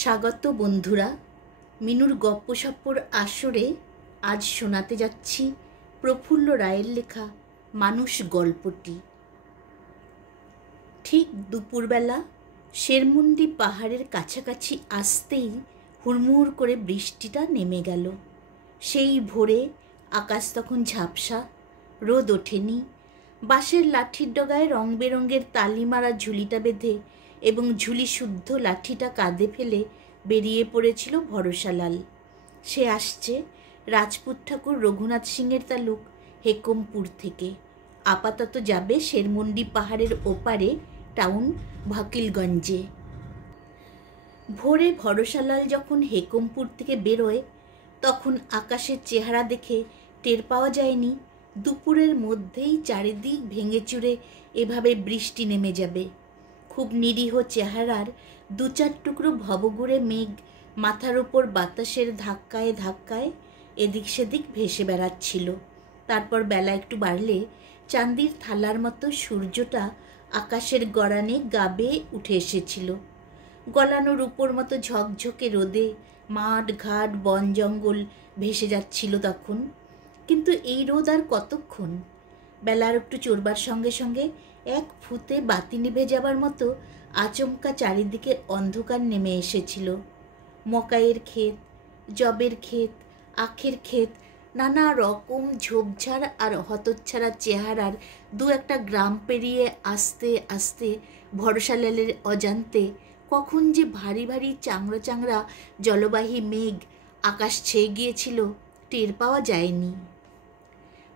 স্বাগত বন্ধুরা, মিনুর গপ্পসপ্পর আসরে আজ শোনাতে যাচ্ছি প্রফুল্ল রায়ের লেখা মানুষ গল্পটি। ঠিক দুপুরবেলা শেরমুন্ডি পাহাড়ের কাছাকাছি আসতেই হুড়মুড় করে বৃষ্টিটা নেমে গেল। সেই ভোরে আকাশ তখন ঝাপসা, রোদ ওঠেনি। বাঁশের লাঠির ডগায় রং বেরঙের তালি মারা ঝুলিটা বেঁধে এবং ঝুলি শুদ্ধ লাঠিটা কাঁধে ফেলে বেরিয়ে পড়েছিল ভরসালাল। সে আসছে রাজপুত ঠাকুর রঘুনাথ সিংয়ের তালুক হেকমপুর থেকে। আপাতত যাবে শেরমুন্ডি পাহাড়ের ওপারে টাউন ভকিলগঞ্জে। ভোরে ভরসালাল যখন হেকমপুর থেকে বেরোয় তখন আকাশের চেহারা দেখে টের পাওয়া যায়নি দুপুরের মধ্যেই চারিদিক ভেঙে চুরে এভাবে বৃষ্টি নেমে যাবে। খুব নিরীহ চেহারার দু চার টুকরো ভবঘুরে মেঘ মাথার ওপর বাতাসের ধাক্কায় ধাক্কায় এদিক সেদিক ভেসে বেড়াচ্ছিল। তারপর বেলা একটু বাড়লে চাঁদির থালার মতো সূর্যটা আকাশের গড়ানে গা বেয়ে উঠে এসেছিল। গলানোর উপর মতো ঝকঝকে রোদে মাঠ ঘাট বন জঙ্গল ভেসে যাচ্ছিল তখন। কিন্তু এই রোদ আর কতক্ষণ? বেলা আর একটু চড়বার সঙ্গে সঙ্গে এক ফুতে বাতি নিভে যাবার মতো আচমকা চারিদিকে অন্ধকার নেমে এসেছিল। মকাইয়ের ক্ষেত, জবের ক্ষেত, আখের ক্ষেত, নানা রকম ঝোপঝাড় আর হতচ্ছাড়া চেহারার দু একটা গ্রাম পেরিয়ে আস্তে আস্তে ভরসালালের অজান্তে কখন যে ভারী ভারী চাংড়া চাংড়া জলবাহী মেঘ আকাশ ছেয়ে গিয়েছিল টের পাওয়া যায়নি।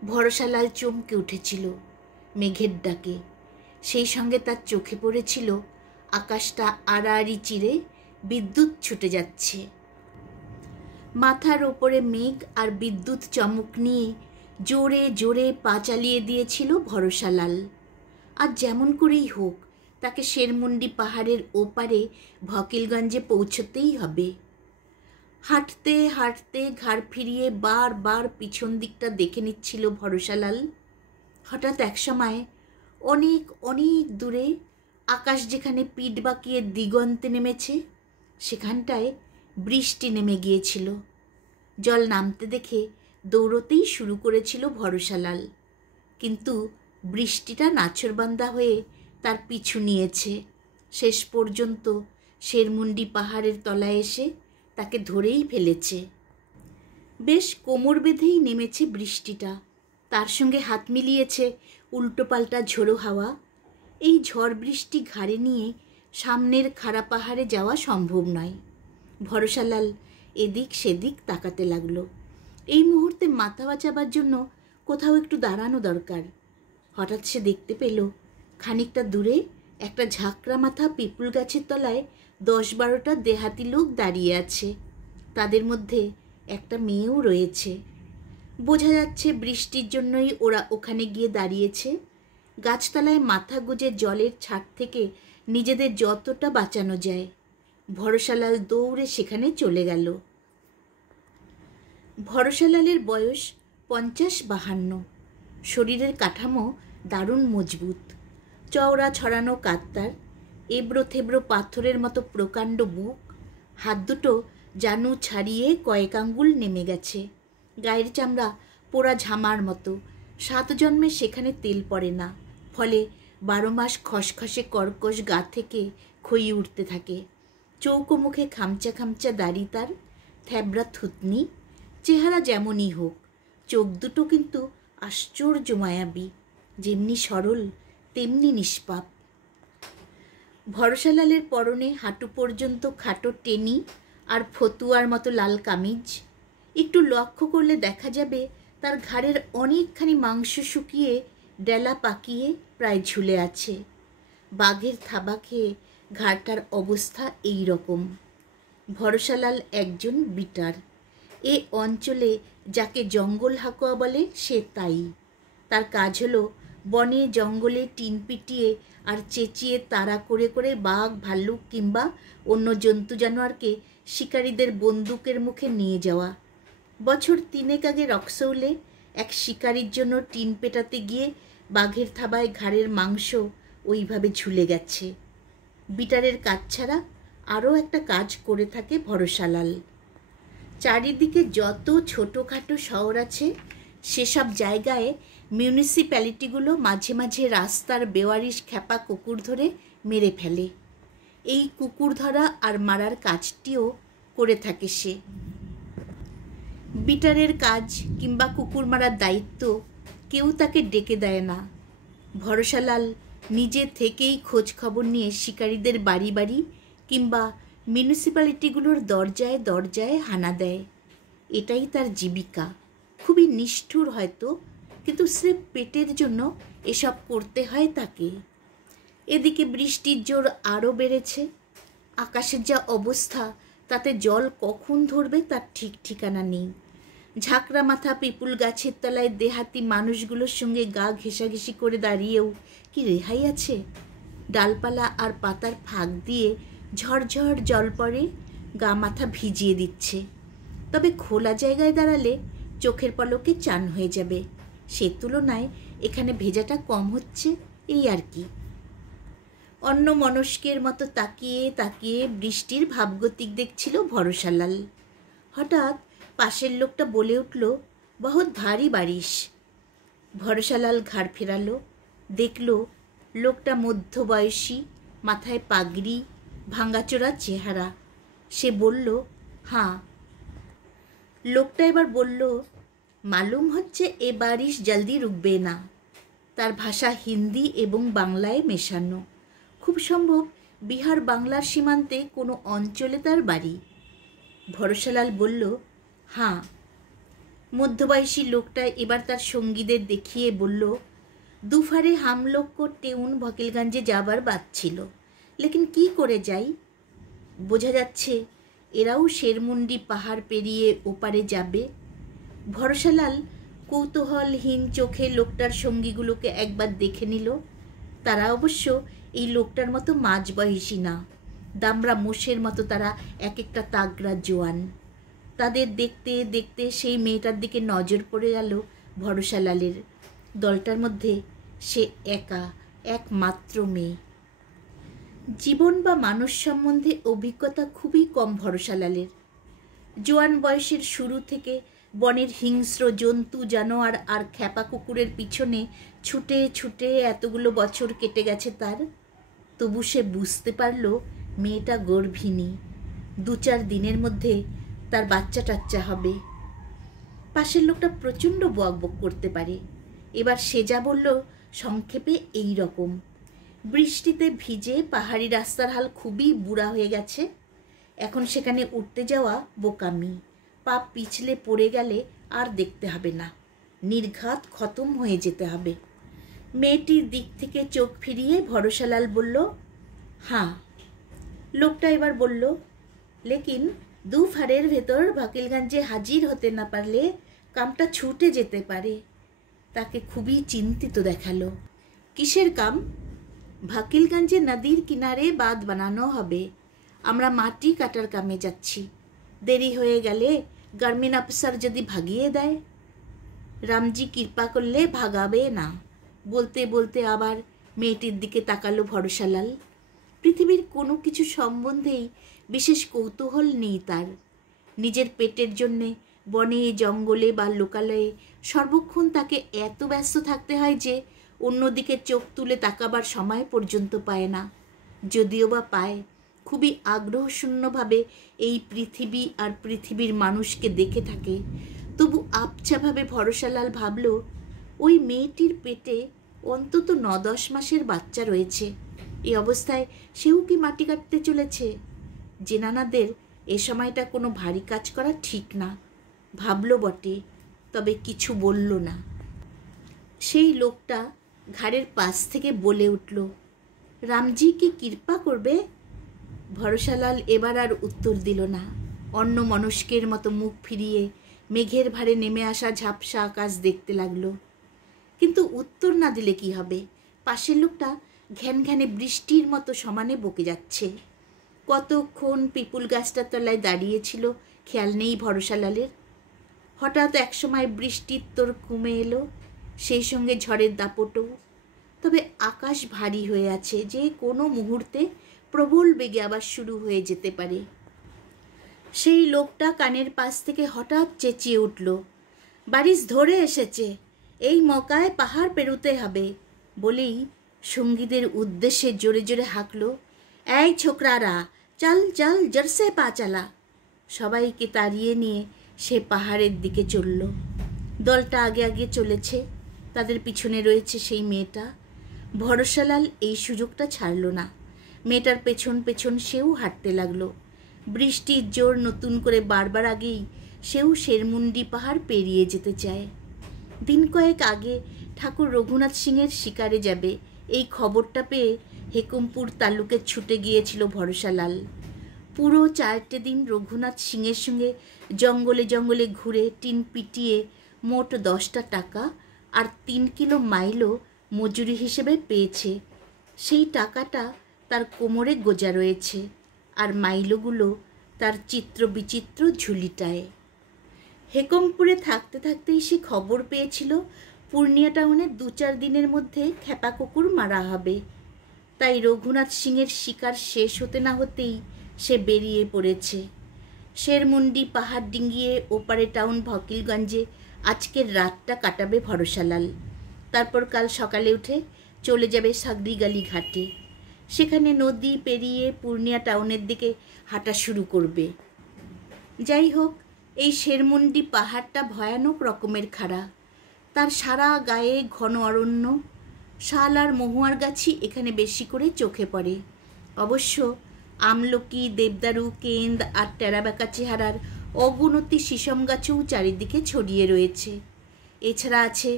ভরসালাল চমকে উঠেছিল মেঘের ডাকে। সেই সঙ্গে তার চোখে পড়েছিল আকাশটা আড়াআড়ি চিরে বিদ্যুৎ ছুটে যাচ্ছে। মাথার ওপরে মেঘ আর বিদ্যুৎ চমক নিয়ে জোরে জোরে পা চালিয়ে দিয়েছিল ভরসালাল। আর যেমন করেই হোক তাকে শেরমুন্ডি পাহাড়ের ওপারে ভকিলগঞ্জে পৌঁছতেই হবে। হাঁটতে হাঁটতে ঘাড় ফিরিয়ে বারবার পিছন দিকটা দেখে নিচ্ছিল ভরসালাল। হঠাৎ একসময় অনেক অনেক দূরে আকাশ যেখানে পিঠ বাঁকিয়ে দিগন্তে নেমেছে সেখানটায় বৃষ্টি নেমে গিয়েছিল। জল নামতে দেখে দৌড়তেই শুরু করেছিল ভরসালাল, কিন্তু বৃষ্টিটা নাছোড়বান্দা হয়ে তার পিছু নিয়েছে। শেষ পর্যন্ত শেরমুন্ডি পাহাড়ের তলায় এসে তাকে ধরেই ফেলেছে। বেশ কোমর বেঁধেই নেমেছে বৃষ্টিটা, তার সঙ্গে হাত মিলিয়েছে উল্টোপাল্টা ঝোড়ো হাওয়া। এই ঝড় বৃষ্টি ঘাড়ে নিয়ে সামনের খাড়া পাহাড়ে যাওয়া সম্ভব নয়। ভরসালাল এদিক সেদিক তাকাতে লাগলো। এই মুহূর্তে মাথা বাঁচাবার জন্য কোথাও একটু দাঁড়ানো দরকার। হঠাৎ সে দেখতে পেল খানিকটা দূরে একটা ঝাঁকড়া মাথা পিপুল গাছের তলায় 10-12টা দেহাতি লোক দাঁড়িয়ে আছে। তাদের মধ্যে একটা মেয়েও রয়েছে। বোঝা যাচ্ছে বৃষ্টির জন্যই ওরা ওখানে গিয়ে দাঁড়িয়েছে। গাছতলায় মাথা গুজে জলের ছাট থেকে নিজেদের যতটা বাঁচানো যায়। ভরসালাল দৌড়ে সেখানে চলে গেল। ভরসালালের বয়স 50-52। শরীরের কাঠামো দারুণ মজবুত। চওড়া ছড়ানো কাত্তার, এবড়ো থেবড়ো পাথরের মতো প্রকাণ্ড বুক, হাত দুটো জানু ছাড়িয়ে কয়েক আঙ্গুল নেমে গেছে। গায়ের চামড়া পোড়া ঝামার মতো। 7 জন্মে সেখানে তেল পড়ে না, ফলে 12 মাস খসখসে কর্কশ গা থেকে খই উঠতে থাকে। চৌকো মুখে খামচা খামচা দাড়ি তার, থ্যাবড়া থুতনি। চেহারা যেমনই হোক, চোখ দুটো কিন্তু আশ্চর্য মায়াবী, যেমনি সরল তেমনি নিষ্পাপ। ভরসালালের পরনে হাঁটু পর্যন্ত খাটো টেনি আর ফতুয়ার মতো লাল কামিজ। একটু লক্ষ্য করলে দেখা যাবে তার ঘাড়ের অনেকখানি মাংস শুকিয়ে ডেলা পাকিয়ে প্রায় ঝুলে আছে। বাঘের থাবা খেয়ে ঘাড়টার অবস্থা এই রকম। ভরসালাল একজন বিটার। এ অঞ্চলে যাকে জঙ্গল হাকুয়া বলে সে তাই। তার কাজ হলো বনে জঙ্গলে টিন পিটিয়ে আর চেঁচিয়ে তাড়া করে করে বাঘ ভাল্লুক কিংবা অন্য জন্তু জানোয়ারকে শিকারীদের বন্দুকের মুখে নিয়ে যাওয়া। বছর 3 আগে রক্সৌলে এক শিকারির জন্য টিন পেটাতে গিয়ে বাঘের থাবায় ঘাড়ের মাংস ওইভাবে ঝুলে গেছে। বিটারের কাজ ছাড়া আরও একটা কাজ করে থাকে ভরসালাল। চারিদিকে যত ছোটোখাটো শহর আছে সেসব জায়গায় মিউনিসিপ্যালিটিগুলো মাঝে মাঝে রাস্তার বেওয়ারিশ খ্যাপা কুকুর ধরে মেরে ফেলে। এই কুকুর ধরা আর মারার কাজটিও করে থাকে সে। বিটারের কাজ কিংবা কুকুর মারার দায়িত্ব কেউ তাকে ডেকে দেয় না। ভরসালাল নিজে থেকেই খোঁজ খবর নিয়ে শিকারীদের বাড়ি বাড়ি কিংবা মিউনিসিপ্যালিটিগুলোর দরজায় দরজায় হানা দেয়। এটাই তার জীবিকা। খুবই নিষ্ঠুর হয়তো, কিন্তু স্রেফ পেটের জন্য এসব করতে হয় তাকে। এদিকে বৃষ্টির জোর আরও বেড়েছে। আকাশের যা অবস্থা, তাতে জল কখন ধরবে তার ঠিক ঠিকানা নেই। ঝাঁকড়া মাথা পিপুল গাছের তলায় দেহাতি মানুষগুলোর সঙ্গে গা ঘেঁষাঘেঁষি করে দাঁড়িয়েও কি রেহাই আছে? ডালপালা আর পাতার ফাঁক দিয়ে ঝরঝর জল পড়ে, গা মাথা ভিজিয়ে দিচ্ছে। তবে খোলা জায়গায় দাঁড়ালে চোখের পলকে চান হয়ে যাবে। সে তুলনায় এখানে ভেজাটা কম হচ্ছে, এই আর কি। অন্য মনস্কের মতো তাকিয়ে তাকিয়ে বৃষ্টির ভাবগতিক দেখছিল ভরসালাল। হঠাৎ পাশের লোকটা বলে উঠল, বহুত ভারী বারিশ। ভরসালাল ঘাড় ফেরালো, দেখল লোকটা মধ্যবয়সী, মাথায় পাগড়ি, ভাঙাচোরা চেহারা। সে বলল, হ্যাঁ। লোকটা এবার বলল, মালুম হচ্ছে এ বারিশ জলদি রুকবে না। তার ভাষা হিন্দি এবং বাংলায় মেশানো। খুব সম্ভব বিহার বাংলার সীমান্তে কোনো অঞ্চলে তার বাড়ি। ভরসালাল বলল, হ্যাঁ। মধ্যবয়সী লোকটা এবার তার সঙ্গীদের দেখিয়ে বলল, দুফারে হাম লোক কো টেউন ভকিলগঞ্জে যাবার বাদ ছিল, লেকিন কি করে যাই? বোঝা যাচ্ছে এরাও শেরমুন্ডি পাহাড় পেরিয়ে ওপারে যাবে। ভরসালাল কৌতূহলহীন চোখে লোকটার সঙ্গীগুলোকে একবার দেখে নিল। তারা অবশ্য এই লোকটার মতো মাঝবয়সী না। দামড়া মোষের মতো তারা এক একটা তাগড়া জোয়ান। তাদের দেখতে দেখতে সেই মেয়েটার দিকে নজর পড়ে গেল ভরসালালের। দলটার মধ্যে সে একা, একমাত্র মেয়ে। জীবন বা মানুষ সম্বন্ধে অভিজ্ঞতা খুবই কম ভরসালালের। জোয়ান বয়সের শুরু থেকে বনের হিংস্র জন্তু, জানোয়ার আর খ্যাপা কুকুরের পিছনে ছুটে ছুটে এতগুলো বছর কেটে গেছে তার। তবু সে বুঝতে পারল মেয়েটা গর্ভিণী। 2-4 দিনের মধ্যে তার বাচ্চা টাচ্চা হবে। পাশের লোকটা প্রচণ্ড বকবক করতে পারে। এবার সে যা বলল সংক্ষেপে এই রকম, বৃষ্টিতে ভিজে পাহাড়ি রাস্তার হাল খুবই বুড়া হয়ে গেছে। এখন সেখানে উঠতে যাওয়া বোকামি। পা পিছলে পড়ে গেলে আর দেখতে হবে না, নির্ঘাত খতম হয়ে যেতে হবে। মেয়েটির দিক থেকে চোখ ফিরিয়ে ভরসালাল বলল, হ্যাঁ। লোকটা এবার বলল, লেকিন দুফারের ভেতর ভকিলগঞ্জে হাজির হতে না পারলে কামটা ছুটে যেতে পারে। তাকে খুবই চিন্তিত দেখালো। কিসের কাম? ভকিলগঞ্জে নদীর কিনারে বাঁধ বানানো হবে। আমরা মাটি কাটার কামে যাচ্ছি। দেরি হয়ে গেলে গার্মিন অফিসার যদি ভাগিয়ে দেয়। রামজি কৃপা করলে ভাগাবে না। বলতে বলতে আবার মেয়েটির দিকে তাকালো ভরসালাল। পৃথিবীর কোনো কিছু সম্বন্ধেই বিশেষ কৌতূহল নেই তার। নিজের পেটের জন্যে বনে জঙ্গলে বা লোকালয়ে সর্বক্ষণ তাকে এত ব্যস্ত থাকতে হয় যে অন্যদিকে চোখ তুলে তাকাবার সময় পর্যন্ত পায় না। যদিও বা পায়, খুবই আগ্রহশূন্যভাবে এই পৃথিবী আর পৃথিবীর মানুষকে দেখে থাকে। তবু আবছাভাবে ভরসালাল ভাবল, ওই মেয়েটির পেটে অন্তত 9-10 মাসের বাচ্চা রয়েছে। এই অবস্থায় সেও কি মাটি কাটতে চলেছে? জেনানাদের এ সময়টা কোনো ভারী কাজ করা ঠিক না। ভাবল বটে, তবে কিছু বলল না। সেই লোকটা ঘাড়ের পাশ থেকে বলে উঠল, রামজি কি কৃপা করবে? ভরসালাল এবার আর উত্তর দিল না। অন্য মনস্কের মতো মুখ ফিরিয়ে মেঘের ভারে নেমে আসা ঝাপসা আকাশ দেখতে লাগলো। কিন্তু উত্তর না দিলে কি হবে? পাশের লোকটা ঘ্যান ঘ্যানে বৃষ্টির মতো সমানে বকে যাচ্ছে। কতক্ষণ পিপুল গাছটার তলায় দাঁড়িয়েছিল খেয়াল নেই ভরসালালের। হঠাৎ একসময় বৃষ্টির তোর কমে এলো, সেই সঙ্গে ঝড়ের দাপটও। তবে আকাশ ভারী হয়ে আছে, যে কোনো মুহূর্তে প্রবল বেগে আবার শুরু হয়ে যেতে পারে। সেই লোকটা কানের পাশ থেকে হঠাৎ চেঁচিয়ে উঠল, বারিশ ধরে এসেছে, এই মকায় পাহাড় পেরোতে হবে। বলেই সঙ্গীদের উদ্দেশ্যে জোরে জোরে হাঁকল, এই ছোকরারা, চল চল, জোরসে পা চালা। সবাইকে তাড়িয়ে নিয়ে সে পাহাড়ের দিকে চলল। দলটা আগে আগে চলেছে, তাদের পিছনে রয়েছে সেই মেয়েটা। ভরসালাল এই সুযোগটা ছাড়ল না। মেয়েটার পেছন পেছন সেও হাঁটতে লাগলো। বৃষ্টির জোর নতুন করে বারবার আগেই সেও শেরমুন্ডি পাহাড় পেরিয়ে যেতে চায়। দিন কয়েক আগে ঠাকুর রঘুনাথ সিংয়ের শিকারে যাবে এই খবরটা পেয়ে হেকুমপুর তালুকে ছুটে গিয়েছিল ভরসালাল। পুরো 4টে দিন রঘুনাথ সিংয়ের সঙ্গে জঙ্গলে জঙ্গলে ঘুরে টিন পিটিয়ে মোট 10টা টাকা আর 3 কিলো মাইলও মজুরি হিসেবে পেয়েছে। সেই টাকাটা তার কোমরে গোজা রয়েছে, আর মাইলোগুলো তার চিত্র বিচিত্র ঝুলিটায়। হেকমপুরে থাকতে থাকতেই সে খবর পেয়েছিল পূর্ণিয়া টাউনে 2-4 দিনের মধ্যে খেপা কুকুর মারা হবে। তাই রঘুনাথ সিংয়ের শিকার শেষ হতে না হতেই সে বেরিয়ে পড়েছে। শেরমুন্ডি পাহাড় ডিঙ্গিয়ে ওপারে টাউন ভকিলগঞ্জে আজকের রাতটা কাটাবে ভরসালাল। তারপর কাল সকালে উঠে চলে যাবে সাগরিগালি ঘাটে। সেখানে নদী পেরিয়ে পূর্ণিয়া টাউনের দিকে হাঁটা শুরু করবে। যাই হোক, এই শেরমুন্ডি পাহাড়টা ভয়ানক রকমের খাড়া। তার সারা গায়ে ঘন অরণ্য, শাল আর মহুয়ার গাছই এখানে বেশি করে চোখে পড়ে। অবশ্য আমলকি, দেবদারু, কেন্দ আর টেরাবেঁকা চেহারার অগুণতি শিশম গাছও চারিদিকে ছড়িয়ে রয়েছে। এছাড়া আছে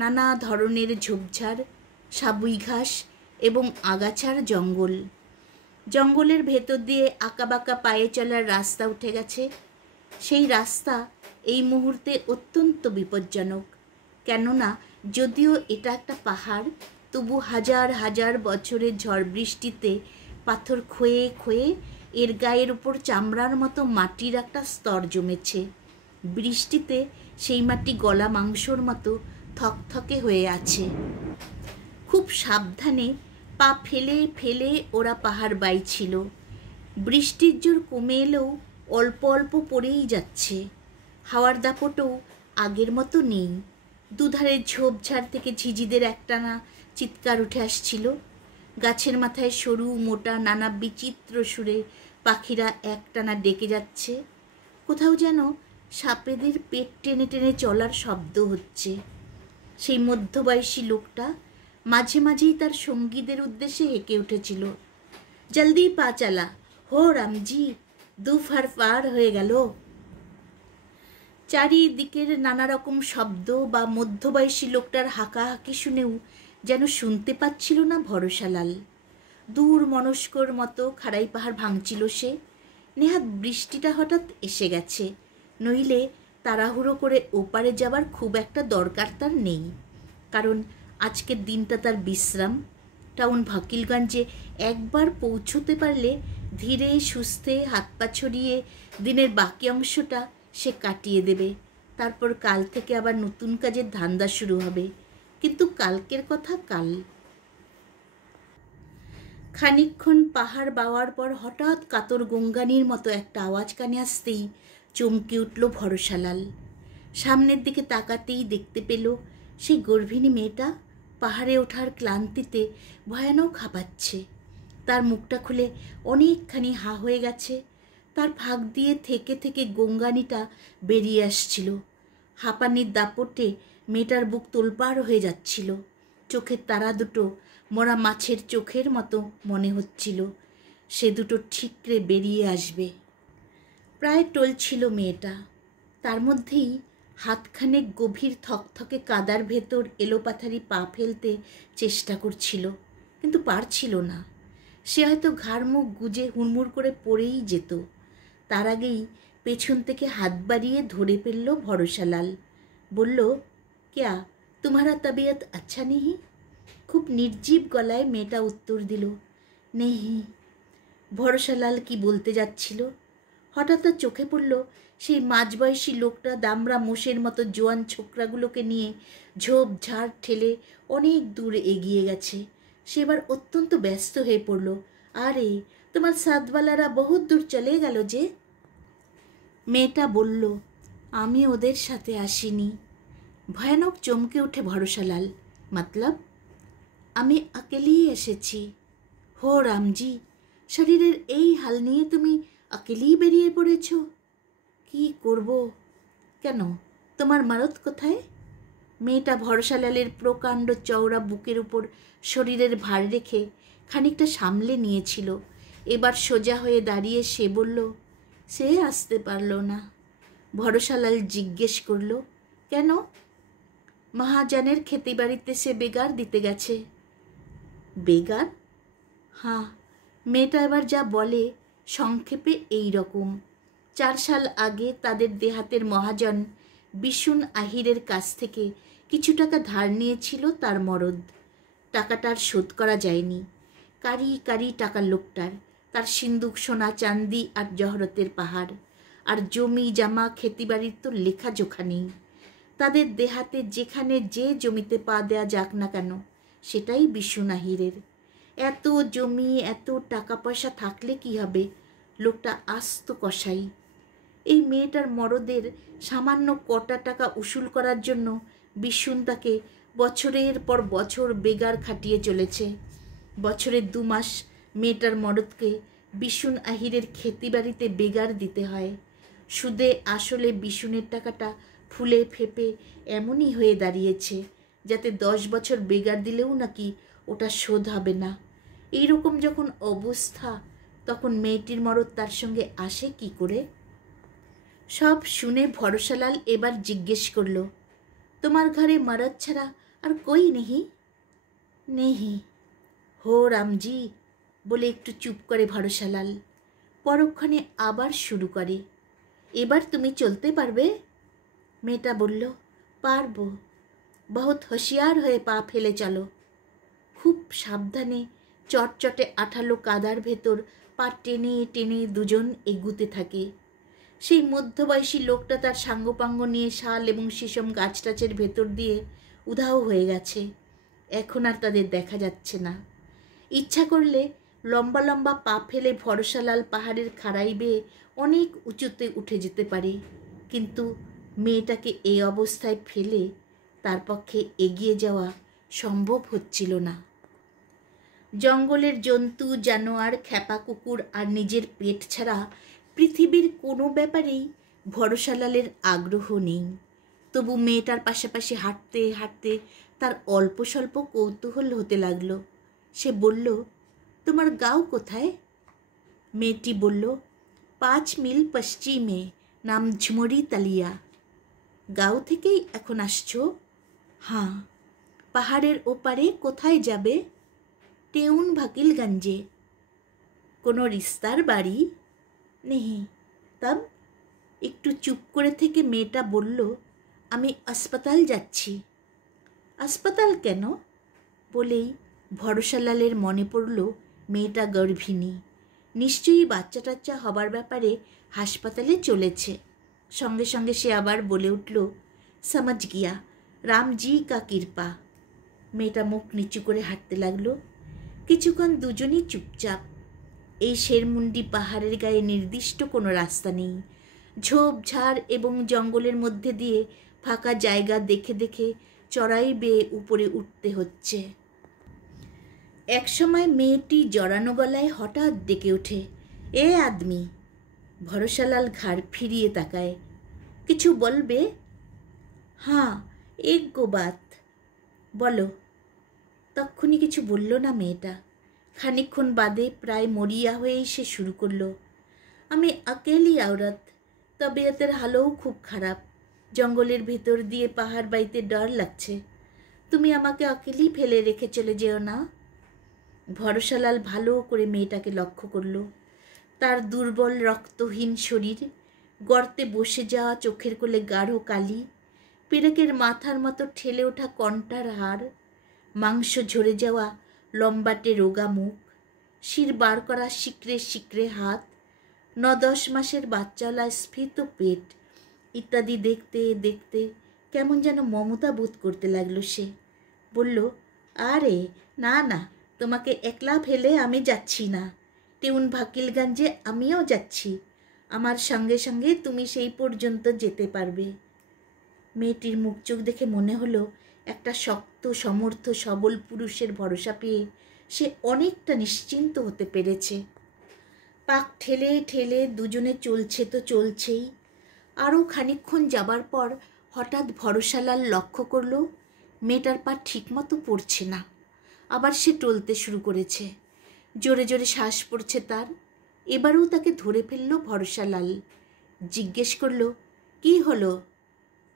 নানা ধরনের ঝোপঝাড়, সাবুই ঘাস এবং আগাছার জঙ্গল। জঙ্গলের ভেতর দিয়ে আঁকাবাঁকা পায়ে চলার রাস্তা উঠে গেছে। সেই রাস্তা এই মুহূর্তে অত্যন্ত বিপজ্জনক। কেননা যদিও এটা একটা পাহাড়, তবু হাজার হাজার বছরের ঝড় বৃষ্টিতে পাথর ক্ষয়ে ক্ষয়ে এর গায়ের উপর চামড়ার মতো মাটির একটা স্তর জমেছে। বৃষ্টিতে সেই মাটি গলা মাংসর মতো থকথকে হয়ে আছে। খুব সাবধানে পা ফেলে ফেলে ওরা পাহাড় বাইছিল। বৃষ্টির জোর কমে এলেও অল্প অল্প পড়েই যাচ্ছে। হাওয়ার দাপটও আগের মতো নেই। দুধারের ঝোপঝাড় থেকে ঝিঝিদের একটানা চিৎকার উঠে আসছিল। গাছের মাথায় সরু মোটা নানা বিচিত্র সুরে পাখিরা একটানা ডেকে যাচ্ছে। কোথাও যেন সাপেদের পেট টেনে টেনে চলার শব্দ হচ্ছে। সেই মধ্যবয়সী লোকটা মাঝে মাঝেই তার সঙ্গীদের উদ্দেশ্যে হেঁকে উঠেছিল, জলদি পা চালা, হো রামজি, দুফার পার হয়ে গেল। চারিদিকের নানা রকম শব্দ বা মধ্যবয়সী লোকটার হাঁকাহাঁকি শুনেও যেন শুনতে পাচ্ছিল না ভরসালাল। দূর মনস্কর মতো খাড়াই পাহাড় ভাঙছিল সে। নেহাত বৃষ্টিটা হঠাৎ এসে গেছে, নইলে তাড়াহুড়ো করে ওপারে যাবার খুব একটা দরকার তার নেই। কারণ আজকের দিনটা তার বিশ্রাম। টাউন ভকিলগঞ্জে একবার পৌঁছতে পারলে ধীরে সুস্থে হাত পা ছড়িয়ে দিনের বাকি অংশটা সে কাটিয়ে দেবে। তারপর কাল থেকে আবার নতুন কাজের ধান্দা শুরু হবে। কিন্তু কালকের কথা কাল। খানিকক্ষণ পাহাড় বাওয়ার পর হঠাৎ কাতর গঙ্গানির মতো একটা আওয়াজ কানে আসতেই চমকে উঠল ভরসালাল। সামনের দিকে তাকাতেই দেখতে পেল সেই গর্ভিণী মেয়েটা পাহাড়ে ওঠার ক্লান্তিতে ভয়ানক হাঁপাচ্ছে। তার মুখটা খুলে অনেকখানি হা হয়ে গেছে। তার ফাঁক দিয়ে থেকে থেকে গঙ্গানিটা বেরিয়ে আসছিল। হাঁপানির দাপটে মেয়েটার বুক তোলপাড় হয়ে যাচ্ছিল। চোখের তারা দুটো মরা মাছের চোখের মতো মনে হচ্ছিল। সে দুটো ঠিকরে বেরিয়ে আসবে। প্রায় টলছিল মেয়েটা। তার মধ্যেই হাতখানেক গভীর থকথকে কাদার ভেতর এলোপাথারি পা ফেলতে চেষ্টা করছিল, কিন্তু পারছিল না। সে হয়তো ঘাড় মুখ গুজে হুড়মুড় করে পড়েই যেত। তার আগেই পেছন থেকে হাত বাড়িয়ে ধরে ফেলল ভরসালাল। বলল, ক্যা তোমারা তবিয়ত আচ্ছা নেহি? খুব নির্জীব গলায় মেয়েটা উত্তর দিল, নেহি। ভরসালাল কি বলতে যাচ্ছিল, হঠাৎ তার চোখে পড়ল সেই মাঝবয়সী লোকটা দামড়া মোষের মতো জোয়ান ছোকরাগুলোকে নিয়ে ঝোপ ঝাড় ঠেলে অনেক দূর এগিয়ে গেছে। সে এবার অত্যন্ত ব্যস্ত হয়ে পড়ল। আরে তোমার সাতওয়ালারা বহুত দূর চলে গেল যে। মেয়েটা বলল, আমি ওদের সাথে আসিনি। ভয়ানক চমকে উঠে ভরসালাল। মতলব? আমি अकेली এসেছি। হো রামজি, শরীরের এই হাল নিয়ে তুমি अकेली বেরিয়ে পড়েছ? কি করব? কেন, তোমার মারত কোথায়? মেয়েটা ভরসালালের প্রকাণ্ড চওড়া বুকের উপর শরীরের ভার রেখে খানিকটা সামলে নিয়েছিল। এবার সোজা হয়ে দাঁড়িয়ে সে বলল, সে আসতে পারল না। ভরসালাল জিজ্ঞেস করল, কেন? মহাজনের খেতে বাড়িতে সে বেগার দিতে গেছে। বেগার? হ্যাঁ। মেয়েটা এবার যা বলে সংক্ষেপে এই রকম। 4 সাল আগে তাদের দেহাতের মহাজন বিশুন আহিরের কাছ থেকে কিছু টাকা ধার নিয়েছিল তার মরদ। টাকাটার শোধ করা যায়নি। কারি কারি টাকা লোকটার, তার সিন্দুক সোনা চান্দি আর জহরতের পাহাড়, আর জমি জামা খেতিবাড়ির তো লেখা জোখা নেই। তাদের দেহাতে যেখানে যে জমিতে পা দেয়া যাক না কেন, সেটাই বিশুন আহিরের। এত জমি এত টাকা পয়সা থাকলে কি হবে, লোকটা আস্ত কসাই। এই মেয়েটার মরদের সামান্য কটা টাকা উসুল করার জন্য বিশুন তাকে বছরের পর বছর বেগার খাটিয়ে চলেছে। বছরে 2 মাস মেয়েটার মরদকে বিশুন আহিরের খেতিবাড়িতে বেগার দিতে হয়। সুদে আসলে বিশুনের টাকাটা ফুলে ফেপে এমনই হয়ে দাঁড়িয়েছে যাতে 10 বছর বেগার দিলেও নাকি ওটা শোধ হবে না। এইরকম যখন অবস্থা, তখন মেয়েটির মরদ তার সঙ্গে আসে কি করে? সব শুনে ভরসালাল এবার জিজ্ঞেস করল, তোমার ঘরে মরদ ছাড়া আর কই নেহি? নেহি। হো রামজি বলে একটু চুপ করে ভরসালাল। পরক্ষণে আবার শুরু করে, এবার তুমি চলতে পারবে? মেয়েটা বলল, পারবো। বহুত হুঁশিয়ার হয়ে পা ফেলে চলো। খুব সাবধানে চটচটে আঠালো কাদার ভেতর পা টেনে টেনে দুজন এগুতে থাকে। সেই মধ্যবয়সী লোকটা তার সাঙ্গপাঙ্গ নিয়ে শাল এবং শিশম গাছটাছের ভেতর দিয়ে উধাও হয়ে গেছে। এখন আর তাদের দেখা যাচ্ছে না। ইচ্ছা করলে লম্বা লম্বা পা ফেলে ভরসালাল পাহাড়ের খাড়াই বেয়ে অনেক উঁচুতে উঠে যেতে পারে, কিন্তু মেয়েটাকে এই অবস্থায় ফেলে তার পক্ষে এগিয়ে যাওয়া সম্ভব হচ্ছিল না। জঙ্গলের জন্তু জানোয়ার, খ্যাপা কুকুর আর নিজের পেট ছাড়া পৃথিবীর কোনো ব্যাপারেই ভরসালালের আগ্রহ নেই। তবু মেয়েটার পাশাপাশি হাঁটতে হাঁটতে তার অল্প স্বল্প কৌতূহল হতে লাগলো। সে বলল, তোমার গাঁও কোথায়? মেয়েটি বলল, 5 মিল পশ্চিমে, নাম ঝুমরি তালিয়া। গাঁও থেকেই এখন আসছো? হ্যাঁ। পাহাড়ের ওপারে কোথায় যাবে? টেউন ভাকিলগঞ্জে। কোনো রিস্তার বাড়ি? নেহি। তব? একটু চুপ করে থেকে মেয়েটা বলল, আমি হাসপাতাল যাচ্ছি। হাসপাতাল কেন? বলেই ভরসালালের মনে পড়ল মেয়েটা গর্ভিণী, নিশ্চয়ই বাচ্চা টাচ্চা হবার ব্যাপারে হাসপাতালে চলেছে। সঙ্গে সঙ্গে সে আবার বলে উঠল, সমঝ গিয়া, রামজি কা কৃপা। মেয়েটা মুখ নিচু করে হাঁটতে লাগলো। কিছুক্ষণ দুজনই চুপচাপ। এই শেরমুন্ডি পাহাড়ের গায়ে নির্দিষ্ট কোনো রাস্তা নেই। ঝোপঝাড় এবং জঙ্গলের মধ্যে দিয়ে ফাঁকা জায়গা দেখে দেখে চড়াই বেয়ে উপরে উঠতে হচ্ছে। একসময় মেয়েটি জড়ানো গলায় হঠাৎ ডেকে ওঠে, এ আদমি। ভরসালাল ঘাড় ফিরিয়ে তাকায়। কিছু বলবে? হ্যাঁ, এক গো বাত। বলো। তক্ষুনি কিছু বলল না মেয়েটা। খানিকক্ষণ বাদে প্রায় মরিয়া হয়েই সে শুরু করলো, আমি अकेली औरत, তবিয়তের হালও খুব খারাপ। জঙ্গলের ভেতর দিয়ে পাহাড় বাইতে ডর লাগছে। তুমি আমাকে अकेली ফেলে রেখে চলে যেও না। ভরসালাল ভালো করে মেয়েটাকে লক্ষ্য করল। তার দুর্বল রক্তহীন শরীর, গর্তে বসে যাওয়া চোখের কোলে গাঢ় কালি, পেরেকের মাথার মতো ঠেলে ওঠা কণ্টার হাড়, মাংস ঝরে যাওয়া লম্বাটে রোগা মুখ, শির বার করা শিকড়ে শিকড়ে হাত, 9-10 মাসের বাচ্চাওয়ালা স্ফীত পেট ইত্যাদি দেখতে দেখতে কেমন যেন মমতা বোধ করতে লাগলো সে। বলল, আরে না না, তোমাকে একলা ফেলে আমি যাচ্ছি না। টেউন ভাকিলগঞ্জে আমিও যাচ্ছি, আমার সঙ্গে সঙ্গে তুমি সেই পর্যন্ত যেতে পারবে। মেয়েটির মুখ চোখ দেখে মনে হলো একটা শক্ত সমর্থ সবল পুরুষের ভরসা পেয়ে সে অনেকটা নিশ্চিন্ত হতে পেরেছে। পাক ঠেলে ঠেলে দুজনে চলছে তো চলছেই। আরও খানিকক্ষণ যাবার পর হঠাৎ ভরসালাল লক্ষ্য করল মেয়েটার পা ঠিকমতো পড়ছে না। আবার সে টলতে শুরু করেছে, জোরে জোরে শ্বাস পড়ছে তার। এবারেও তাকে ধরে ফেলল ভরসালাল। জিজ্ঞেস করল, কি হলো?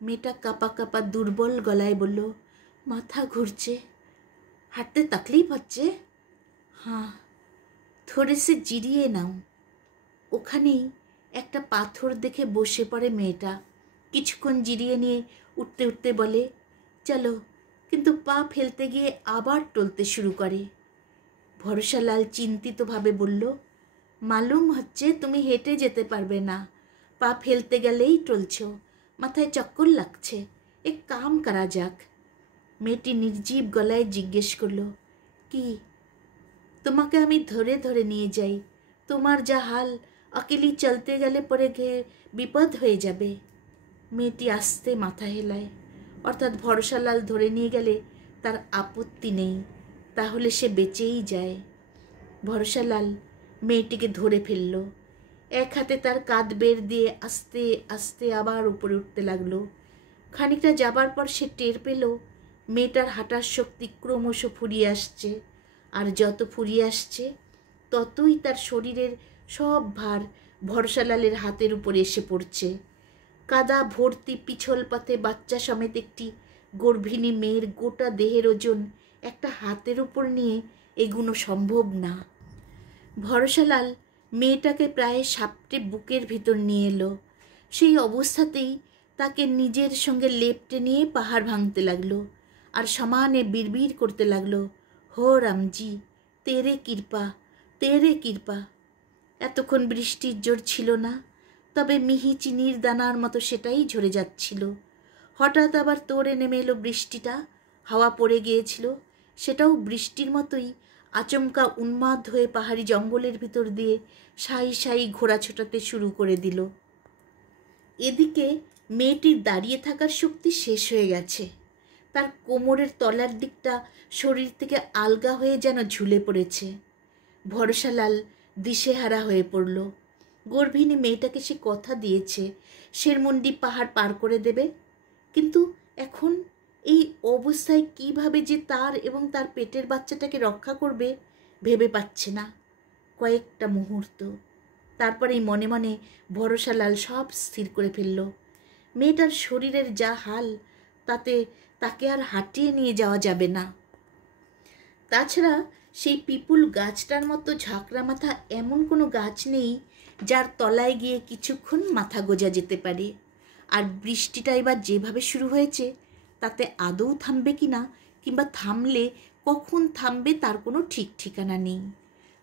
মেয়েটা কাঁপা কাঁপা দুর্বল গলায় বলল, মাথা ঘুরছে। হাঁটতে তাকলিফ হচ্ছে? হ্যাঁ। থোড়ে সে জিরিয়ে নাও। ওখানেই একটা পাথর দেখে বসে পড়ে মেয়েটা। কিছুক্ষণ জিরিয়ে নিয়ে উঠতে উঠতে বলে, চলো, কিন্তু পা ফেলতে গিয়ে আবার টলতে শুরু করে। ভরসালাল চিন্তিতভাবে বলল, মালুম হচ্ছে তুমি হেঁটে যেতে পারবে না, পা ফেলতে গেলেই টলছ, মাথায় চক্কর লাগছে, এক কাম করা যাক। মেয়েটি নির্জীব গলায় জিজ্ঞেস করল, কি? তোমাকে আমি ধরে ধরে নিয়ে যাই, তোমার যা হাল, অকেলি চলতে গেলে পরে বিপদ হয়ে যাবে। মেয়েটি আস্তে মাথা হেলায়, অর্থাৎ ভরসালাল ধরে নিয়ে গেলে তার আপত্তি নেই, তাহলে সে বেঁচেই যায়। ভরসালাল মেয়েটিকে ধরে ফেলল। এক হাতে তার কাঁধ বের দিয়ে আস্তে আস্তে আবার উপরে উঠতে লাগলো। খানিকটা যাবার পর সে টের পেল মেয়েটার হাঁটার শক্তি ক্রমশ ফুরিয়ে আসছে, আর যত ফুরিয়ে আসছে ততই তার শরীরের সব ভার ভরসালালের হাতের উপরে এসে পড়ছে। কাদা ভর্তি পিছল পথে বাচ্চা সমেত একটি গর্ভিণী মেয়ের গোটা দেহের ওজন একটা হাতের উপর নিয়ে এগুনো সম্ভব না। ভরসালাল মেয়েটাকে প্রায় সাপটে বুকের ভিতর নিয়ে এলো। সেই অবস্থাতেই তাকে নিজের সঙ্গে লেপটে নিয়ে পাহাড় ভাঙতে লাগলো, আর সমানে বিড়বিড় করতে লাগলো, হো রামজি, তেরে কৃপা, তেরে কৃপা। এতক্ষণ বৃষ্টির জোর ছিল না, তবে মিহি চিনির দানার মতো সেটাই ঝরে যাচ্ছিল। হঠাৎ আবার তোড়ে নেমে এলো বৃষ্টিটা। হাওয়া পড়ে গিয়েছিল, সেটাও বৃষ্টির মতোই আচমকা উন্মাদ হয়ে পাহাড়ি জঙ্গলের ভিতর দিয়ে সাই সাই ঘোড়া ছোটাতে শুরু করে দিল। এদিকে মেয়েটির দাঁড়িয়ে থাকার শক্তি শেষ হয়ে গেছে। তার কোমরের তলার দিকটা শরীর থেকে আলগা হয়ে যেন ঝুলে পড়েছে। ভরসালাল দিশেহারা হয়ে পড়ল। গর্ভিণী মেয়েটাকে সে কথা দিয়েছে শেরমন্ডি পাহাড় পার করে দেবে, কিন্তু এখন এই অবস্থায় কিভাবে যে তার এবং তার পেটের বাচ্চাটাকে রক্ষা করবে ভেবে পাচ্ছে না। কয়েকটা মুহূর্ত, তারপরেই মনে মনে ভরসালাল সব স্থির করে ফেলল। মেয়েটার শরীরের যা হাল, তাকে আর হাঁটিয়ে নিয়ে যাওয়া যাবে না। তাছাড়া সেই পিপুল গাছটার মতো ঝাঁকড়া মাথা এমন কোনো গাছ নেই যার তলায় গিয়ে কিছুক্ষণ মাথা গোজা যেতে পারে। আর বৃষ্টিটা এবার যেভাবে শুরু হয়েছে তাতে আদৌ থামবে কি না, কিংবা থামলে কখন থামবে তার কোনো ঠিক ঠিকানা নেই।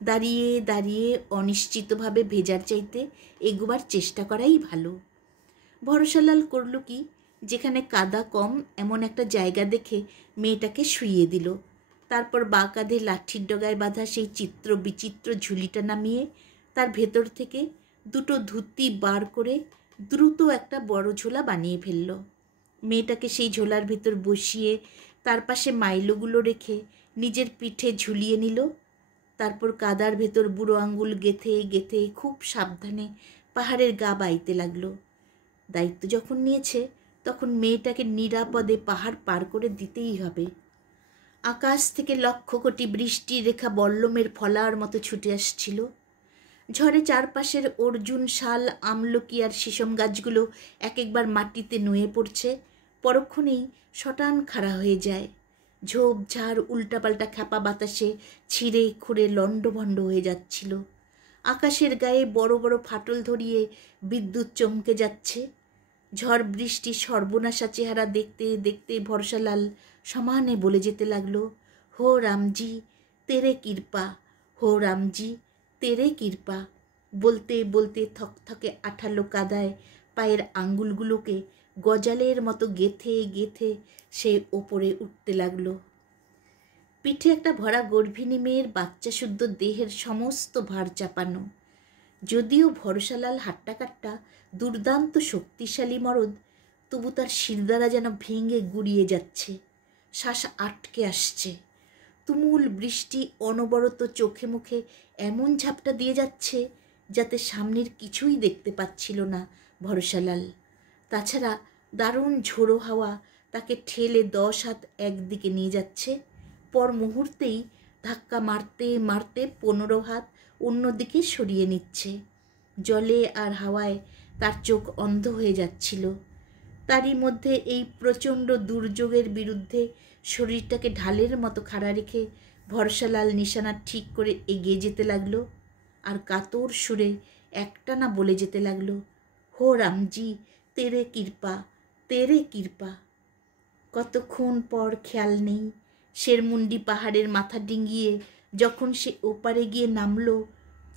দাঁড়িয়ে দাঁড়িয়ে অনিশ্চিতভাবে ভেজার চাইতে এগোবার চেষ্টা করাই ভালো। ভরসালাল করল কি, যেখানে কাদা কম এমন একটা জায়গা দেখে মেয়েটাকে শুইয়ে দিল। তারপর বাঁ কাঁধে লাঠির ডগায় বাঁধা সেই চিত্র বিচিত্র ঝুলিটা নামিয়ে তার ভেতর থেকে দুটো ধুতি বার করে দ্রুত একটা বড় ঝোলা বানিয়ে ফেলল। মেয়েটাকে সেই ঝোলার ভেতর বসিয়ে তার পাশে মাইলোগুলো রেখে নিজের পিঠে ঝুলিয়ে নিল। তারপর কাদার ভেতর বুড়ো আঙ্গুল গেঁথে গেঁথে খুব সাবধানে পাহাড়ের গা বাইতে লাগলো। দায়িত্ব যখন নিয়েছে তখন মেয়েটাকে নিরাপদে পাহাড় পার করে দিতেই হবে। আকাশ থেকে লক্ষ কোটি বৃষ্টির রেখা বল্লমের ফলার মতো ছুটে আসছিল। ঝড়ে চারপাশের অর্জুন, শাল, আমলকি আর শিশম গাছগুলো এক একবার মাটিতে নুয়ে পড়ছে, পরক্ষণেই শটান খাড়া হয়ে যায়। ঝোপঝাড় উল্টাপাল্টা খ্যাপা বাতাসে ছিঁড়ে খুঁড়ে লণ্ডভণ্ড হয়ে যাচ্ছিল। আকাশের গায়ে বড় বড় ফাটল ধরিয়ে বিদ্যুৎ চমকে যাচ্ছে। ঝড় বৃষ্টি সর্বনাশা চেহারা দেখতে দেখতে ভরসালাল সমানে বলে যেতে লাগলো, হো রামজি, তেরে কৃপা, হো রামজি, তেরে কৃপা। বলতে বলতে থকথকে আঠালো কাদায় পায়ের আঙ্গুলগুলোকে গজালের মতো গেঁথে গেঁথে সে ওপরে উঠতে লাগলো। পিঠে একটা ভরা গর্ভিণী মেয়ের বাচ্চা শুদ্ধ দেহের সমস্ত ভার চাপানো। যদিও ভরসালাল হাট্টাকাট্টা দুর্দান্ত শক্তিশালী মরদ, তবু তার শিরদাঁড়া যেন ভেঙে গুড়িয়ে যাচ্ছে, শ্বাস আটকে আসছে। তুমুল বৃষ্টি অনবরত চোখে মুখে এমন ঝাপটা দিয়ে যাচ্ছে যাতে সামনের কিছুই দেখতে পাচ্ছিল না ভরসালাল। তাছাড়া দারুণ ঝোড়ো হাওয়া তাকে ঠেলে 10 হাত একদিকে নিয়ে যাচ্ছে, পর মুহূর্তেই ধাক্কা মারতে মারতে 15 হাত অন্যদিকে সরিয়ে নিচ্ছে। জলে আর হাওয়ায় তার চোখ অন্ধ হয়ে যাচ্ছিল। তারই মধ্যে এই প্রচণ্ড দুর্যোগের বিরুদ্ধে শরীরটাকে ঢালের মতো খাড়া রেখে ভরসালাল নিশানা ঠিক করে এগিয়ে যেতে লাগলো, আর কাতর সুরে একটানা বলে যেতে লাগলো, হো রামজি, তেরে কৃপা, তেরে কৃপা। কতক্ষণ পর খেয়াল নেই, শেরমুন্ডি পাহাড়ের মাথা ডিঙ্গিয়ে যখন সে ওপারে গিয়ে নামলো,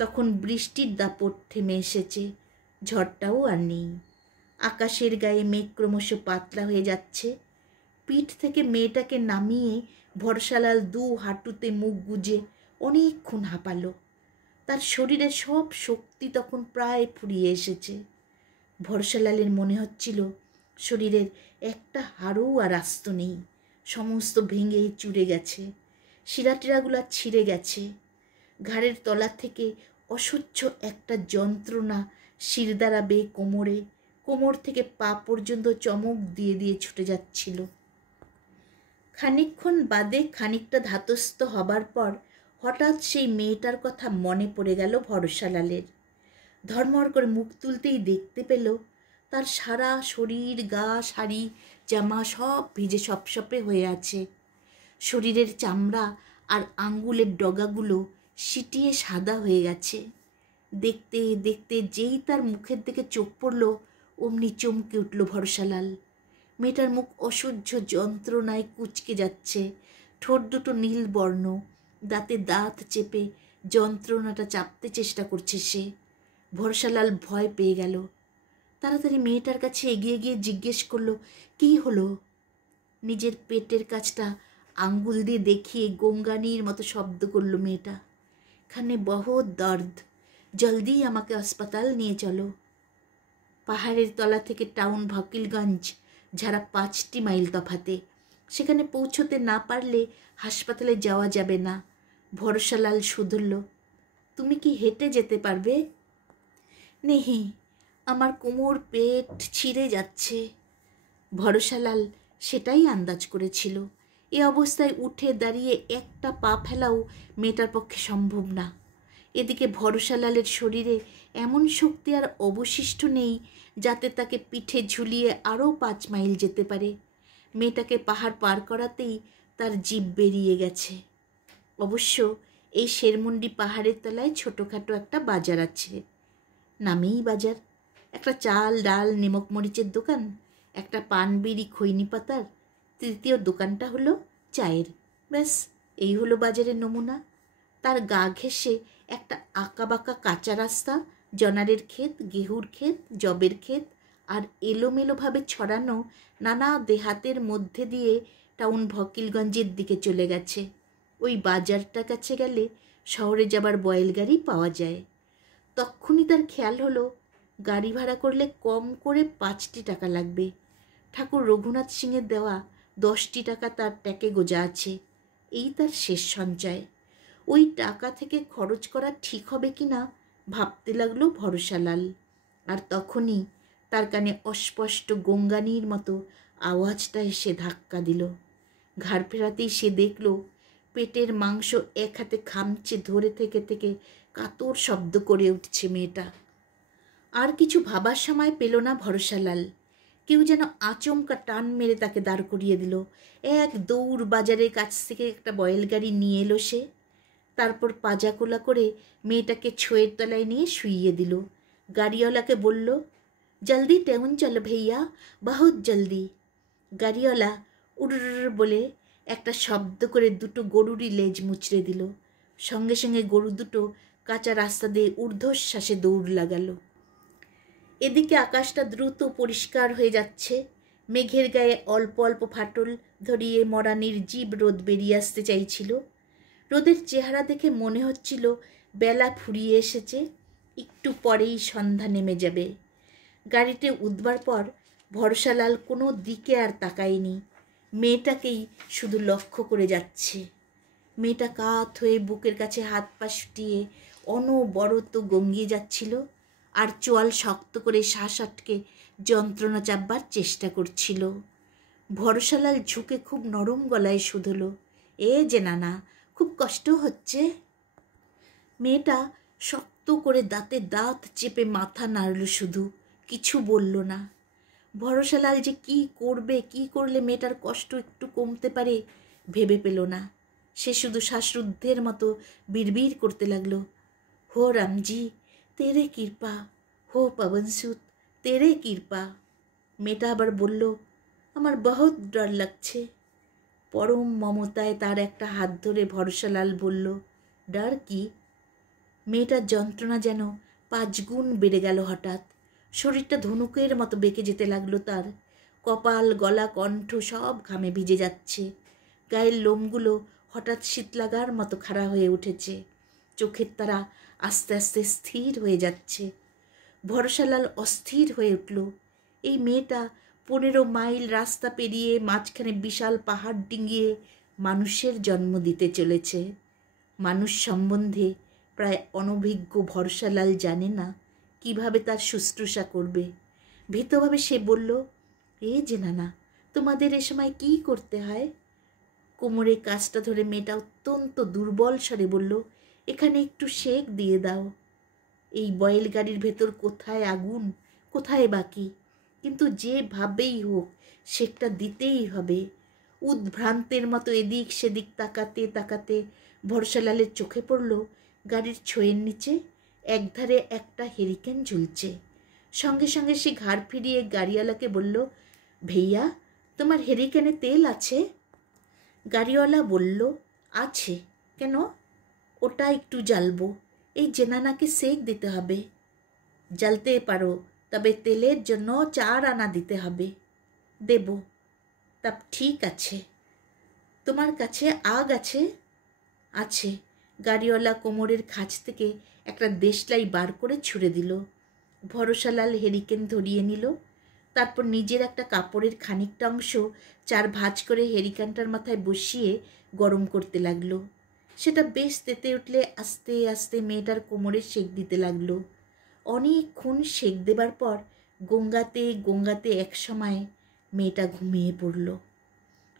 তখন বৃষ্টির দাপট থেমে এসেছে, ঝড়টাও আর নেই। আকাশের গায়ে মেঘ ক্রমশ পাতলা হয়ে যাচ্ছে। পিঠ থেকে মেয়েটাকে নামিয়ে ভরসালাল 2 হাঁটুতে মুখ গুজে অনেকক্ষণ হাঁপালো। তার শরীরের সব শক্তি তখন প্রায় ফুরিয়ে এসেছে। ভরসালালের মনে হচ্ছিল শরীরের একটা হাড়ও আর আস্ত নেই, সমস্ত ভেঙে চুরে গেছে, শিরাটিরাগুলো ছিঁড়ে গেছে। ঘাড়ের তলা থেকে অসহ্য একটা যন্ত্রণা শিরদাঁড়া বেয়ে কোমরে, কোমর থেকে পা পর্যন্ত চমক দিয়ে দিয়ে ছুটে যাচ্ছিল। খানিকক্ষণ বাদে খানিকটা ধাতস্থ হবার পর হঠাৎ সেই মেয়েটার কথা মনে পড়ে গেল ভরসালালের। ধর্মর করে মুখ তুলতেই দেখতে পেল তার সারা শরীর, গা, শাড়ি, জামা সব ভিজে সপসপে হয়ে আছে। শরীরের চামড়া আর আঙ্গুলের ডগাগুলো সিটিয়ে সাদা হয়ে গেছে। দেখতে দেখতে যেই তার মুখের দিকে চোখ পড়ল, অমনি চমকে উঠল ভরসালাল। মেয়েটার মুখ অসহ্য যন্ত্রণায় কুঁচকে যাচ্ছে, ঠোঁট দুটো নীল বর্ণ, দাঁতে দাঁত চেপে যন্ত্রণাটা চাপতে চেষ্টা করছে সে। ভরসালাল ভয় পেয়ে গেল। তাড়াতাড়ি মেয়েটার কাছে এগিয়ে গিয়ে জিজ্ঞেস করলো, কী হলো? নিজের পেটের কাছটা আঙ্গুল দিয়ে দেখিয়ে গঙ্গানির মতো শব্দ করলো মেয়েটা, খানে বহুত দর্দ, জলদি আমাকে হাসপাতাল নিয়ে চলো। পাহাড়ের তলা থেকে টাউন ভকিলগঞ্জ যারা 5টি মাইল তফাতে, সেখানে পৌঁছতে না পারলে হাসপাতালে যাওয়া যাবে না। ভরসালাল শুধরল, তুমি কি হেঁটে যেতে পারবে? নেহি, আমার কোমর পেট ছিঁড়ে যাচ্ছে। ভরসালাল সেটাই আন্দাজ করেছিল। এ অবস্থায় উঠে দাঁড়িয়ে একটা পা ফেলাও মেয়েটার পক্ষে সম্ভব না। এদিকে ভরসালালের শরীরে এমন শক্তি আর অবশিষ্ট নেই যাতে তাকে পিঠে ঝুলিয়ে আরও 5 মাইল যেতে পারে। মেয়েটাকে পাহাড় পার করাতেই তার জিভ বেরিয়ে গেছে। অবশ্য এই শেরমুন্ডি পাহাড়ের তলায় ছোটোখাটো একটা বাজার আছে, নামেই বাজার। একটা চাল, ডাল, নিমক মরিচের দোকান, একটা পান, বিড়ি, খৈনি পাতার, তৃতীয় দোকানটা হলো চায়ের। ব্যাস, এই হলো বাজারের নমুনা। তার গা ঘেঁষে একটা আঁকাবাঁকা কাঁচা রাস্তা, জনারের ক্ষেত, গেহুর ক্ষেত, জবের ক্ষেত, আর এলোমেলোভাবে ছড়ানো নানা দেহাতের মধ্যে দিয়ে টাউন ভকিলগঞ্জের দিকে চলে গেছে। ওই বাজারটা কাছে গেলে শহরে যাবার বয়েল গাড়ি পাওয়া যায়। তক্ষুনি তার খেয়াল হলো গাড়ি ভাড়া করলে কম করে 5টি টাকা লাগবে। ঠাকুর রঘুনাথ সিংয়ের দেওয়া 10টি টাকা তার ট্যাকে গোজা আছে, এই তার শেষ সঞ্চয়। ওই টাকা থেকে খরচ করা ঠিক হবে কি না ভাবতে লাগলো ভরসালাল। আর তখনই তার কানে অস্পষ্ট গঙ্গানির মতো আওয়াজটা এসে ধাক্কা দিল। ঘাড় ফেরাতেই সে দেখল পেটের মাংস এক হাতে খামচে ধরে থেকে থেকে কাতর শব্দ করে উঠছে মেয়েটা। আর কিছু ভাবার সময় পেল না ভরসালাল। কেউ যেন আচমকা টান মেরে তাকে দাঁড় করিয়ে দিল। এক দৌড় বাজারের কাছ থেকে একটা বয়েল গাড়ি নিয়ে এলো সে। তারপর পাজা কোলা করে মেয়েটাকে ছোঁয়ের তলায় নিয়ে শুইয়ে দিল। গাড়িওয়ালাকে বলল, জলদি টাউন চলো ভैया, বহুত জলদি। গাড়িওয়ালা উড় বলে একটা শব্দ করে 2টো গরুরই লেজ মুচড়ে দিল। সঙ্গে সঙ্গে গরু দুটো কাঁচা রাস্তা দিয়ে ঊর্ধ্বশ্বাসে দৌড় লাগালো। এদিকে আকাশটা দ্রুত পরিষ্কার হয়ে যাচ্ছে। মেঘের গায়ে অল্প অল্প ফাটল ধরিয়ে মরা নির্জীব রোদ বেরিয়ে আসতে চাইছিল। রোদের চেহারা দেখে মনে হচ্ছিল বেলা ফুরিয়ে এসেছে, একটু পরেই সন্ধ্যা নেমে যাবে। গাড়িতে উঠবার পর ভরসালাল কোনো দিকে আর তাকায়নি, মেয়েটাকেই শুধু লক্ষ্য করে যাচ্ছে। মেয়েটা কাত হয়ে বুকের কাছে হাত পা ছুটিয়ে অনবরত গঙ্গিয়ে যাচ্ছিল, আর চোয়াল শক্ত করে শ্বাস আটকে যন্ত্রণা চাপবার চেষ্টা করছিল। ভরসালাল ঝুঁকে খুব নরম গলায় শুধল, এ যে নানা, খুব কষ্ট হচ্ছে। মেয়েটা শক্ত করে দাঁতে দাঁত চেপে মাথা নাড়ল, শুধু কিছু বলল না। ভরসালাল যে কি করবে, কি করলে মেয়েটার কষ্ট একটু কমতে পারে ভেবে পেল না। সে শুধু শ্বাসরুদ্ধের মতো বিড়বিড় করতে লাগলো, হো রামজি তেরে কৃপা, হো পবনসুত তেরে কৃপা। মেয়েটা আবার বলল, আমার বহুত ডর লাগছে। পরম মমতায় তার একটা হাত ধরে ভরসালাল বলল, ডর কি? মেয়েটার যন্ত্রণা যেন 5 গুণ বেড়ে গেল হঠাৎ। শরীরটা ধনুকের মতো বেঁকে যেতে লাগলো তার। কপাল, গলা, কণ্ঠ সব ঘামে ভিজে যাচ্ছে। গায়ের লোমগুলো হঠাৎ শীত লাগার মতো খাড়া হয়ে উঠেছে। চোখের তারা আস্তে আস্তে স্থির হয়ে যাচ্ছে। ভরসালাল অস্থির হয়ে উঠল। এই মেয়েটা 15 মাইল রাস্তা পেরিয়ে মাঝখানে বিশাল পাহাড় ডিঙিয়ে মানুষের জন্ম দিতে চলেছে। মানুষ সম্বন্ধে প্রায় অনভিজ্ঞ ভরসালাল জানে না কিভাবে তার শুশ্রূষা করবে। ভীতভাবে সে বলল, এ যে নানা, তোমাদের এ সময় কী করতে হয়? কোমরে কাজটা ধরে মেয়েটা অত্যন্ত দুর্বল স্বরে বলল, এখানে একটু সেক দিয়ে দাও। এই বয়েল গাড়ির ভেতর কোথায় আগুন, কোথায় বাকি, কিন্তু যেভাবেই হোক সেকটা দিতেই হবে। উদ্ভ্রান্তের মতো এদিক সেদিক তাকাতে তাকাতে ভরসালালের চোখে পড়ল গাড়ির ছোঁয়ের নিচে একধারে একটা হেরিকেন ঝুলছে। সঙ্গে সঙ্গে সে ঘাড় ফিরিয়ে গাড়িওয়ালাকে বলল, ভैया তোমার হেরিকেনে তেল আছে? গাড়িওয়ালা বলল, আছে। কেন? ওটা একটু জ্বালবো, এই জেনানাকে সেক দিতে হবে। জ্বালতে পারো, তবে তেলের জন্য 4 আনা দিতে হবে। দেব। তা ঠিক আছে। তোমার কাছে আগ আছে? আছে। গাড়িওয়ালা কোমরের খাঁজ থেকে একটা দেশলাই বার করে ছুঁড়ে দিল। ভরসালাল হেরিকেন ধরিয়ে নিল। তারপর নিজের একটা কাপড়ের খানিকটা অংশ 4 ভাঁজ করে হেরিকেনটার মাথায় বসিয়ে গরম করতে লাগলো। সেটা বেশ তেতে উঠলে আস্তে আস্তে মেয়েটার কোমরে সেক দিতে লাগলো। অনেকক্ষণ সেক দেবার পর গঙ্গাতে গঙ্গাতে একসময় মেয়েটা ঘুমিয়ে পড়ল।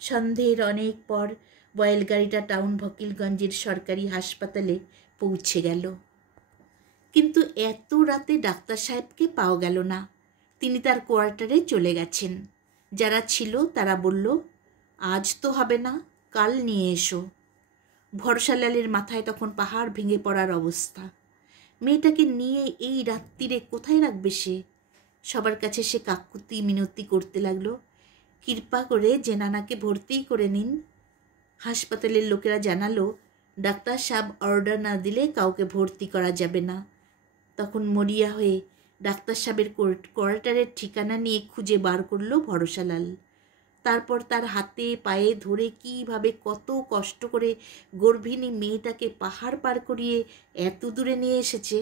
সন্ধ্যের অনেক পর বয়েল গাড়িটা টাউন ভকিলগঞ্জের সরকারি হাসপাতালে পৌঁছে গেল। কিন্তু এত রাতে ডাক্তার সাহেবকে পাওয়া গেল না। তিনি তার কোয়ার্টারে চলে গেছেন। যারা ছিল তারা বলল, আজ তো হবে না, কাল নিয়ে এসো। ভরসালালের মাথায় তখন পাহাড় ভেঙে পড়ার অবস্থা। মেয়েটাকে নিয়ে এই রাত্রিরে কোথায় রাখবে সে? সবার কাছে সে কাকুতি মিনতি করতে লাগলো, কৃপা করে জেনানাকে ভর্তি করে নিন। হাসপাতালের লোকেরা জানালো, ডাক্তার সাহেব অর্ডার না দিলে কাউকে ভর্তি করা যাবে না। তখন মরিয়া হয়ে ডাক্তার সাহেবের কোয়ার্টারের ঠিকানা নিয়ে খুঁজে বার করলো ভরসালাল। তারপর তার হাতে পায়ে ধরে কীভাবে কত কষ্ট করে গর্ভিণী মেয়েটাকে পাহাড় পার করিয়ে এত দূরে নিয়ে এসেছে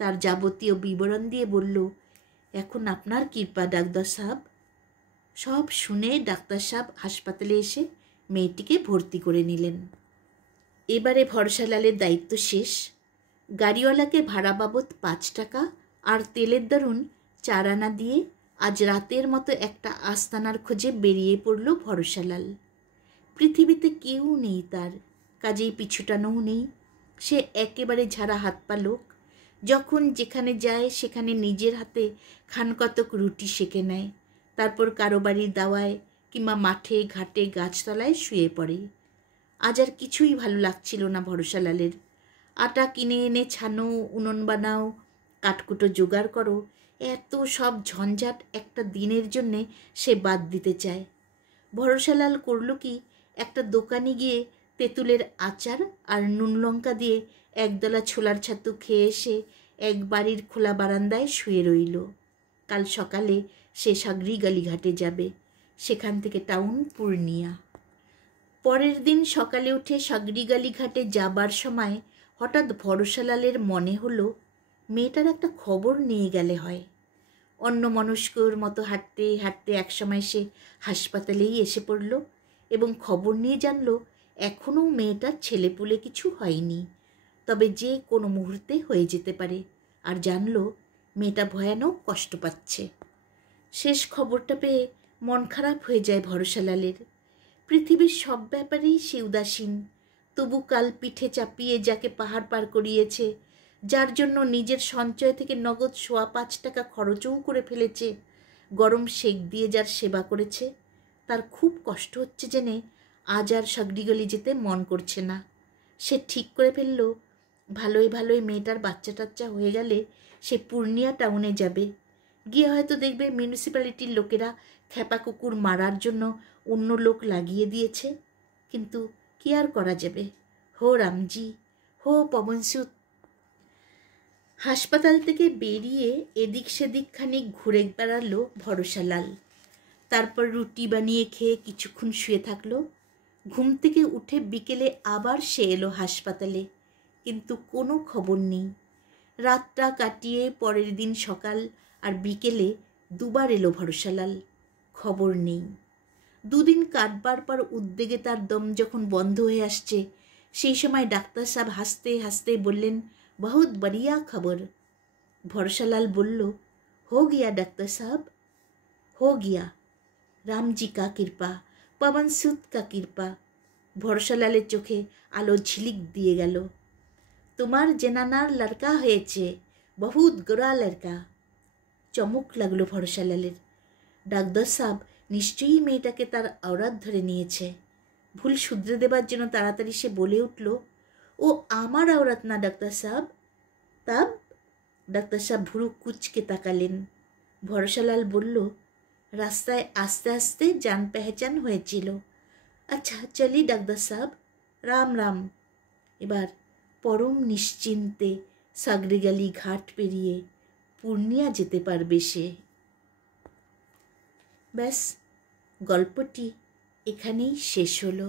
তার যাবতীয় বিবরণ দিয়ে বলল, এখন আপনার কৃপা ডাক্তার সাহেব। সব শুনে ডাক্তার সাহেব হাসপাতালে এসে মেয়েটিকে ভর্তি করে নিলেন। এবারে ভরসালালের দায়িত্ব শেষ। গাড়িওয়ালাকে ভাড়া বাবদ 5 টাকা আর তেলের দরুন 4 আনা দিয়ে আজ রাতের মতো একটা আস্তানার খোঁজে বেরিয়ে পড়ল ভরসালাল। পৃথিবীতে কেউ নেই তার, কাজেই পিছুটানোও নেই। সে একেবারে ঝাড়া হাত পা লোক। যখন যেখানে যায় সেখানে নিজের হাতে খানকতক রুটি সেঁকে নেয়, তারপর কারো বাড়ির দাওয়ায় কিংবা মাঠে ঘাটে গাছতলায় শুয়ে পড়ে। আজ আর কিছুই ভালো লাগছিল না ভরসালালের। আটা কিনে এনে ছানো, উনুন বানাও, কাঠকুটো জোগাড় করো, এত সব ঝঞ্ঝাট একটা দিনের জন্যে সে বাদ দিতে চায়। ভরসালাল করল কি, একটা দোকানে গিয়ে তেঁতুলের আচার আর নুন লঙ্কা দিয়ে একদলা ছোলার ছাতু খেয়ে এসে এক বাড়ির খোলা বারান্দায় শুয়ে রইল। কাল সকালে সে সাগরি গালিঘাটে যাবে, সেখান থেকে টাউন পূর্ণিয়া। পরের দিন সকালে উঠে সাগরিগালি ঘাটে যাবার সময় হঠাৎ ভরসালালের মনে হলো মেয়েটার একটা খবর নিয়ে গেলে হয়। অন্যমনস্কর মতো হাঁটতে হাঁটতে একসময় সে হাসপাতালেই এসে পড়ল এবং খবর নিয়ে জানল এখনও মেয়েটার ছেলেপুলে কিছু হয়নি, তবে যে কোনো মুহূর্তে হয়ে যেতে পারে। আর জানল মেয়েটা ভয়ানক কষ্ট পাচ্ছে। শেষ খবরটা পেয়ে মন খারাপ হয়ে যায় ভরসালালের। পৃথিবীর সব ব্যাপারেই সে উদাসীন, তবু কাল পিঠে চাপিয়ে যাকে পাহাড় পার করিয়েছে, যার জন্য নিজের সঞ্চয় থেকে নগদ ৫.৫ টাকা খরচও করে ফেলেছে, গরম সেক দিয়ে যার সেবা করেছে, তার খুব কষ্ট হচ্ছে জেনে আজ আর সাগরিগলি যেতে মন করছে না। সে ঠিক করে ফেলল ভালোই ভালোই মেয়েটার বাচ্চা টাচ্চা হয়ে গেলে সে পূর্ণিয়া টাউনে যাবে। গিয়ে হয়তো দেখবে মিউনিসিপ্যালিটির লোকেরা খ্যাপা কুকুর মারার জন্য অন্য লোক লাগিয়ে দিয়েছে। কিন্তু কি আর করা যাবে? হো রামজি, হো পবনসুত। হাসপাতাল থেকে বেরিয়ে এদিক সেদিক খানিক ঘুরে বেড়ালো ভরসালাল। তারপর রুটি বানিয়ে খেয়ে কিছুক্ষণ শুয়ে থাকলো। ঘুম থেকে উঠে বিকেলে আবার সে এলো হাসপাতালে, কিন্তু কোনো খবর নেই। রাতটা কাটিয়ে পরের দিন সকাল আর বিকেলে দুবার এলো ভরসালাল, খবর নেই। দুদিন কাটবার পর উদ্বেগে তার দম যখন বন্ধ হয়ে আসছে, সেই সময় ডাক্তার সাহেব হাসতে হাসতে বললেন, বহুত বড়িয়া খবর। ভরসালাল বলল, হো গিয়া ডাক্তার সাহেব, হো গিয়া। রামজি কা কৃপা, পবন সুত কা কৃপা। ভরসালালের চোখে আলো ঝিলিক দিয়ে গেল। তোমার জেনানার লড়কা হয়েছে, বহুত গোরা লড়কা। চমক লাগলো ভরসালালের। ডাক্তার সাহেব নিশ্চয়ই মেয়েটাকে তার আওরাত ধরে নিয়েছে। ভুল শুধরে দেবার জন্য তাড়াতাড়ি সে বলে উঠল, ও আমার আওরাত না ডাক্তার সাহেব। তাব? ডাক্তার সাহেব ভুরু কুচকে তাকালেন। ভরসালাল বলল, রাস্তায় আস্তে আস্তে জান পেহচান হয়েছিল। আচ্ছা চলি ডাক্তার সাহেব, রাম রাম। এবার পরম নিশ্চিন্তে সাগরিগালি ঘাট পেরিয়ে পূর্ণিয়া যেতে পারবে সে। ব্যাস, গল্পটি এখানেই শেষ হলো।